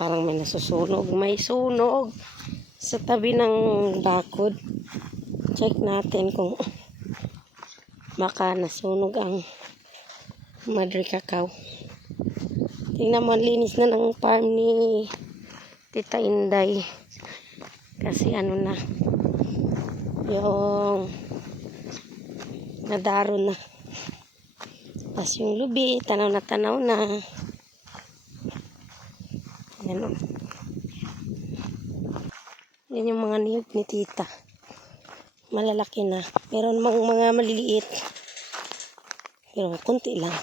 Parang may nasusunog. May sunog sa tabi ng bakod. Check natin kung baka nasunog ang Madre Cacao. Tingnan mo, linis na ng farm ni Tita Inday. Kasi ano na, yung nadaro na. Tapos yung lubi, tanaw na tanaw na. Yan o. Yan yung mga niyog ni Tita. Malalaki na. Meron mga maliliit. Pero kunti lang.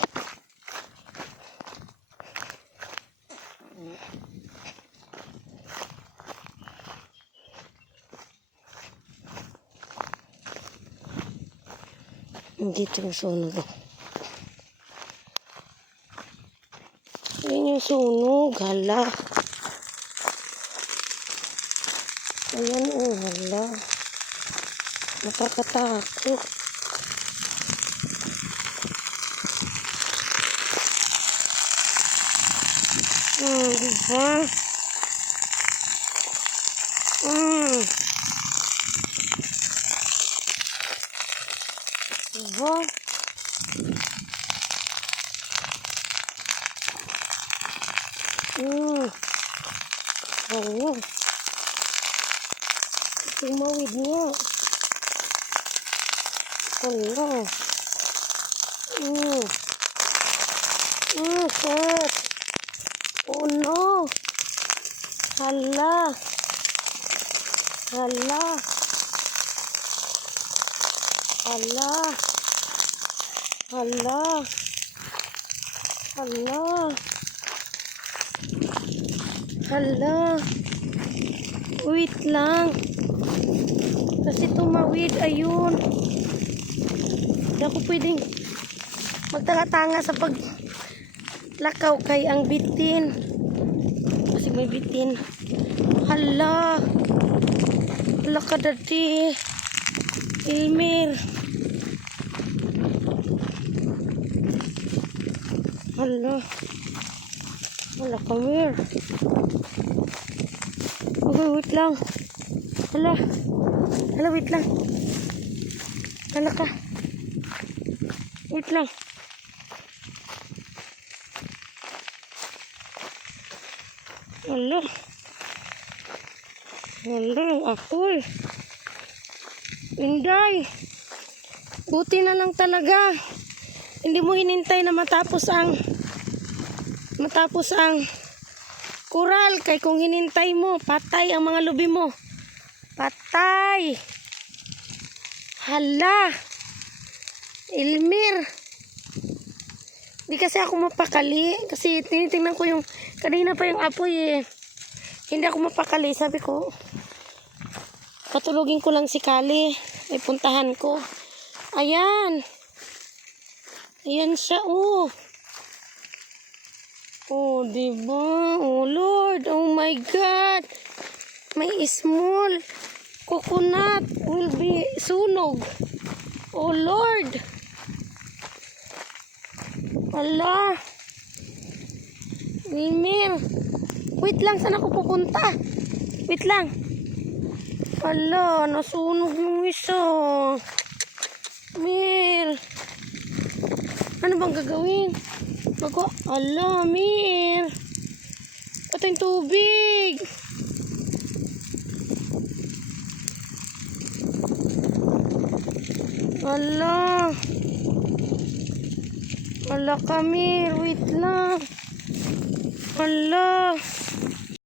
Dito yung sunog. Ayan yung sunog. Hala. Ayan oh, hala. Nakakatakot. Diba? Diba? Hala. Tumawid niya. Hala. Shit. Oh no. Hala. Hala. Hala. Hala. Hala. Hala. Wait lang. Kasi tumawid. Ayun. Hindi ako pwedeng magtanga-tanga sa paglakaw kay ang bitin. Kasi may bitin. Hala. Hala ka dati. Ilmir. Hala. Hala ka, Mir. Okay, wait lang. Hala. Hala, wait lang. Hala ka. Wait lang. Hala. Hala, apoy. Inday. Buti na lang talaga. Hindi mo hinintay na matapos ang kural. Kay kung hinintay mo, patay ang mga lubi mo. Patay. Hala. Ilmir. Di kasi ako mapakali. Kasi tinitingnan ko yung kanina pa yung apoy eh. Hindi ako mapakali. Sabi ko, patulogin ko lang si Kali. Ay puntahan ko. Ayan. Ayan siya oh. Oh, diba? Oh, Lord. Oh, my God. May small coconut will be sunog. Oh, Lord. Ala. Wilmer. Wait lang. Saan ako pupunta? Wait lang. Ala. Nasunog yung isa. Mir. Ano bang gagawin? Ala, Mir. Patay yung tubig. Ala. Ala ka, Mir. Wait lang. Ala.